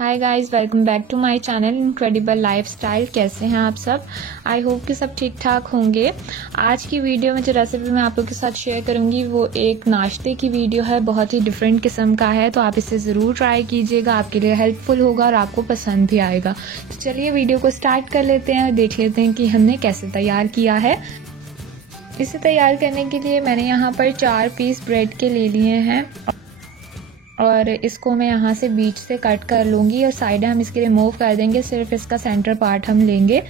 Hi guys, welcome back to my channel incredible lifestyle. कैसे हैं आप सब? आई होप कि सब ठीक ठाक होंगे। आज की वीडियो में जो रेसिपी मैं आप लोगों के साथ शेयर करूंगी वो एक नाश्ते की वीडियो है, बहुत ही डिफरेंट किस्म का है, तो आप इसे ज़रूर ट्राई कीजिएगा। आपके लिए हेल्पफुल होगा और आपको पसंद भी आएगा। तो चलिए वीडियो को स्टार्ट कर लेते हैं और देख लेते हैं कि हमने कैसे तैयार किया है। इसे तैयार करने के लिए मैंने यहाँ पर 4 पीस ब्रेड के ले लिए हैं और इसको मैं यहाँ से बीच से कट कर लूँगी और साइड हम इसके रिमूव कर देंगे। सिर्फ इसका सेंटर पार्ट हम लेंगे।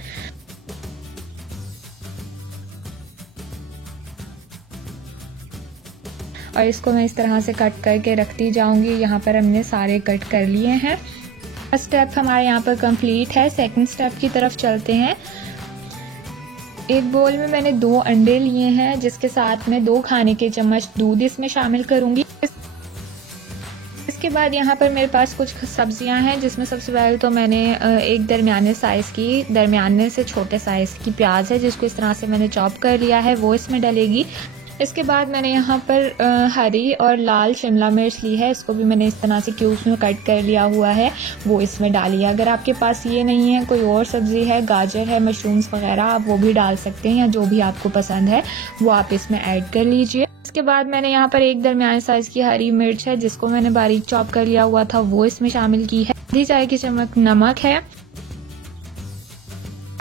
और इसको मैं इस तरह से कट करके रखती जाऊँगी। यहाँ पर हमने सारे कट कर लिए हैं। फर्स्ट स्टेप हमारे यहाँ पर कंप्लीट है। सेकंड स्टेप की तरफ चलते हैं। एक बोल में मैंने 2 अंडे लिए हैं, जिसके साथ मैं 2 खाने के चम्मच दूध इसमें शामिल करूँगी। इसके बाद यहाँ पर मेरे पास कुछ सब्जियां हैं, जिसमें सबसे पहले तो मैंने एक दरमियाने से छोटे साइज़ की प्याज है, जिसको इस तरह से मैंने चॉप कर लिया है, वो इसमें डलेगी। इसके बाद मैंने यहाँ पर हरी और लाल शिमला मिर्च ली है, इसको भी मैंने इस तरह से क्यूब्स में कट कर लिया हुआ है, वो इसमें डाली है। अगर आपके पास ये नहीं है, कोई और सब्ज़ी है, गाजर है, मशरूम्स वगैरह, आप वो भी डाल सकते हैं, या जो भी आपको पसंद है वो आप इसमें ऐड कर लीजिए। इसके बाद मैंने यहाँ पर एक दरमियाने साइज़ की हरी मिर्च है, जिसको मैंने बारीक चॉप कर लिया हुआ था, वो इसमें शामिल की है। आधी चाय की चम्मच नमक है,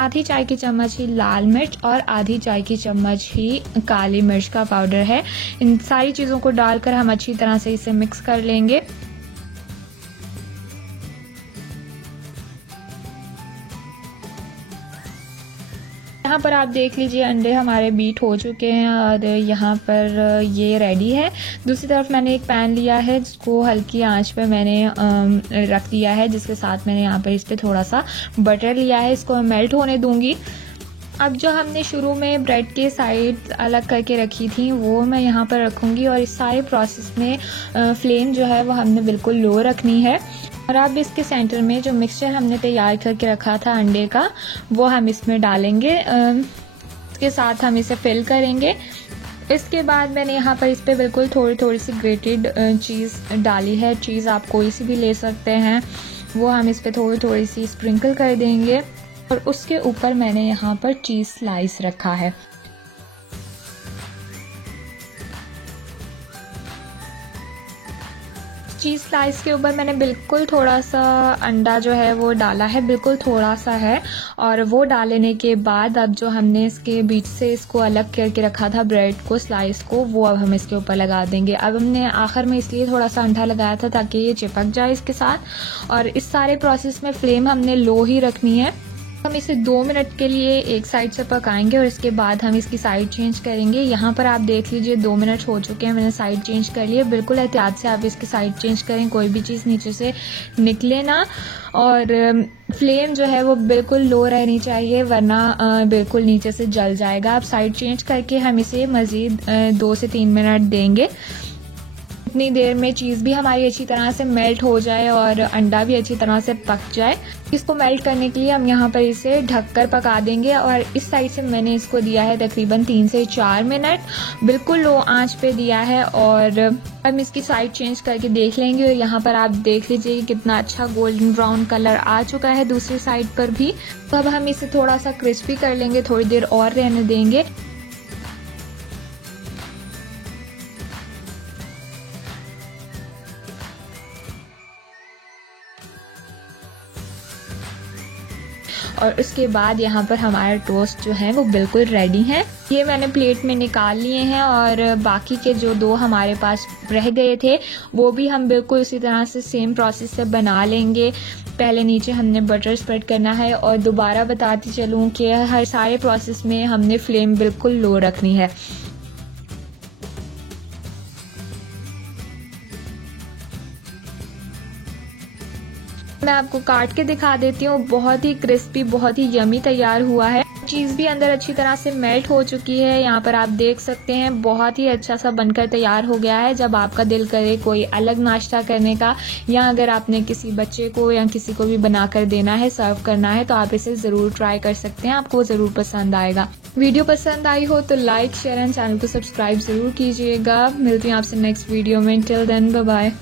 आधी चाय की चम्मच ही लाल मिर्च और आधी चाय की चम्मच ही काली मिर्च का पाउडर है। इन सारी चीज़ों को डालकर हम अच्छी तरह से इसे मिक्स कर लेंगे। यहाँ पर आप देख लीजिए अंडे हमारे बीट हो चुके हैं और यहाँ पर ये रेडी है। दूसरी तरफ मैंने एक पैन लिया है, जिसको हल्की आंच पे मैंने रख दिया है, जिसके साथ मैंने यहाँ पर इस पर थोड़ा सा बटर लिया है, इसको मैं मेल्ट होने दूंगी। अब जो हमने शुरू में ब्रेड के साइड अलग करके रखी थी, वो मैं यहाँ पर रखूँगी और इस सारे प्रोसेस में फ्लेम जो है वो हमने बिल्कुल लो रखनी है। और अब इसके सेंटर में जो मिक्सचर हमने तैयार करके रखा था अंडे का, वो हम इसमें डालेंगे। इसके साथ हम इसे फिल करेंगे। इसके बाद मैंने यहाँ पर इस पर बिल्कुल थोड़ी सी ग्रेटेड चीज़ डाली है। चीज़ आप कोई सी भी ले सकते हैं, वो हम इस पर थोड़ी सी स्प्रिंकल कर देंगे। और उसके ऊपर मैंने यहाँ पर चीज़ स्लाइस रखा है। चीज़ स्लाइस के ऊपर मैंने बिल्कुल थोड़ा सा अंडा जो है वो डाला है, बिल्कुल थोड़ा सा है। और वो डालने के बाद अब जो हमने इसके बीच से इसको अलग करके रखा था ब्रेड को, स्लाइस को, वो अब हम इसके ऊपर लगा देंगे। अब हमने आखिर में इसलिए थोड़ा सा अंडा लगाया था ताकि ये चिपक जाए इसके साथ। और इस सारे प्रोसेस में फ्लेम हमने लो ही रखनी है। हम इसे 2 मिनट के लिए एक साइड से पकाएंगे और इसके बाद हम इसकी साइड चेंज करेंगे। यहाँ पर आप देख लीजिए 2 मिनट हो चुके हैं, मैंने साइड चेंज कर लिया। बिल्कुल एहतियात से आप इसकी साइड चेंज करें, कोई भी चीज़ नीचे से निकले ना। और फ्लेम जो है वो बिल्कुल लो रहनी चाहिए, वरना बिल्कुल नीचे से जल जाएगा। आप साइड चेंज करके हम इसे मज़ीद 2 से 3 मिनट देंगे। इतनी देर में चीज़ भी हमारी अच्छी तरह से मेल्ट हो जाए और अंडा भी अच्छी तरह से पक जाए। इसको मेल्ट करने के लिए हम यहाँ पर इसे ढककर पका देंगे। और इस साइड से मैंने इसको दिया है तकरीबन 3 से 4 मिनट, बिल्कुल लो आंच पे दिया है। और हम इसकी साइड चेंज करके देख लेंगे। और यहाँ पर आप देख लीजिए कितना अच्छा गोल्डन ब्राउन कलर आ चुका है दूसरी साइड पर भी। तो अब हम इसे थोड़ा सा क्रिस्पी कर लेंगे, थोड़ी देर और रहने देंगे। और उसके बाद यहाँ पर हमारा टोस्ट जो है वो बिल्कुल रेडी है। ये मैंने प्लेट में निकाल लिए हैं और बाकी के जो 2 हमारे पास रह गए थे, वो भी हम बिल्कुल इसी तरह से सेम प्रोसेस से बना लेंगे। पहले नीचे हमने बटर स्प्रेड करना है। और दोबारा बताती चलूँ कि हर सारे प्रोसेस में हमने फ्लेम बिल्कुल लो रखनी है। मैं आपको काट के दिखा देती हूँ। बहुत ही क्रिस्पी, बहुत ही यमी तैयार हुआ है। चीज़ भी अंदर अच्छी तरह से मेल्ट हो चुकी है। यहाँ पर आप देख सकते हैं बहुत ही अच्छा सा बनकर तैयार हो गया है। जब आपका दिल करे कोई अलग नाश्ता करने का, या अगर आपने किसी बच्चे को या किसी को भी बनाकर देना है, सर्व करना है, तो आप इसे ज़रूर ट्राई कर सकते हैं, आपको ज़रूर पसंद आएगा। वीडियो पसंद आई हो तो लाइक, शेयर एंड चैनल को सब्सक्राइब ज़रूर कीजिएगा। मिलती हूँ आपसे नेक्स्ट वीडियो में। Till then, bye bye.